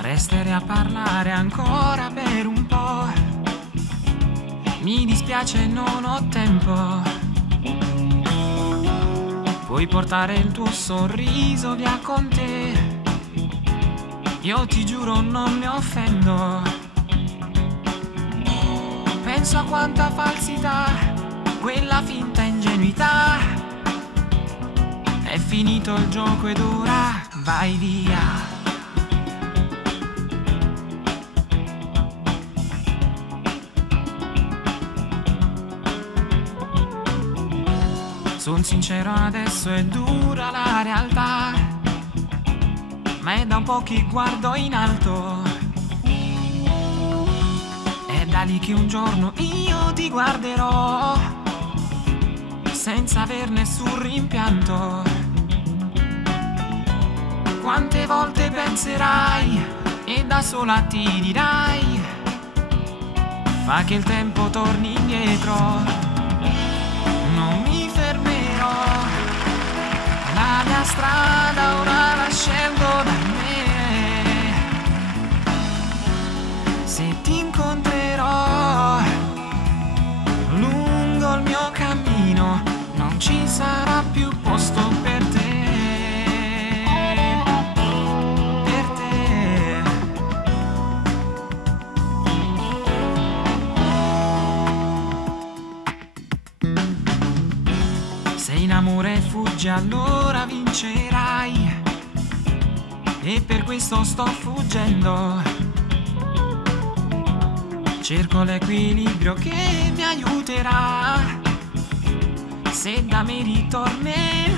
Resterei a parlare ancora per un po'. Mi dispiace, non ho tempo. Puoi portare il tuo sorriso via con te. Io ti giuro non mi offendo. Penso a quanta falsità, quella finta ingenuità. È finito il gioco ed ora vai via. Son sincero, adesso è dura la realtà, ma è da un po' che guardo in alto. È da lì che un giorno io ti guarderò, senza aver nessun rimpianto. Quante volte penserai e da sola ti dirai: fa che il tempo torni indietro. Non mi fermerò, la mia strada ora la scelgo da me. Se ti incontrerò lungo il mio cammino, non ci sarà più posto per te. Per te. Se in amore fuggi allora vincerai, e per questo sto fuggendo. Cerco l'equilibrio che mi aiuterà, se da me ritornerai.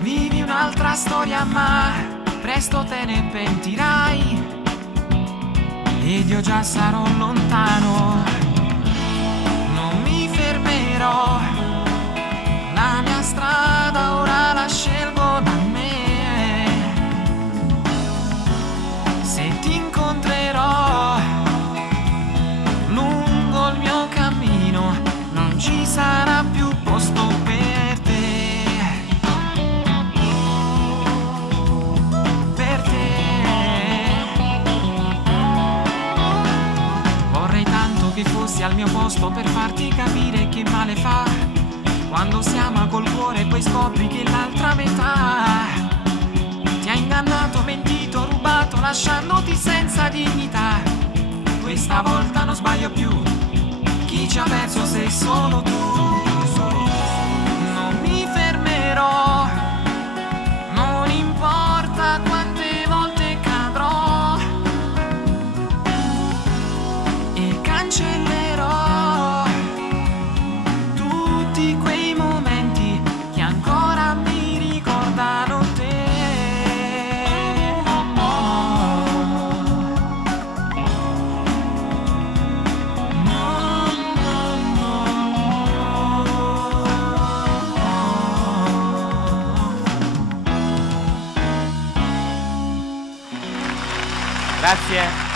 Vivi un'altra storia ma presto te ne pentirai, ed io già sarò lontano. Non mi fermerò, la mia strada ora la scelgo da me. Se ti incontrerò lungo il mio cammino, non ci sarà più posto per te. Per te. Vorrei tanto che fossi al mio posto per farti capire che male fa quando si ama col cuore e poi scopri che l'altra metà ti ha ingannato, mentito, rubato, lasciandoti senza dignità. Questa volta non sbaglio più, chi ci ha perso sei solo tu. Non mi fermerò, non importa quante volte cadrò, e cancellerò tutti quei momenti che ancora mi ricordano te. Grazie.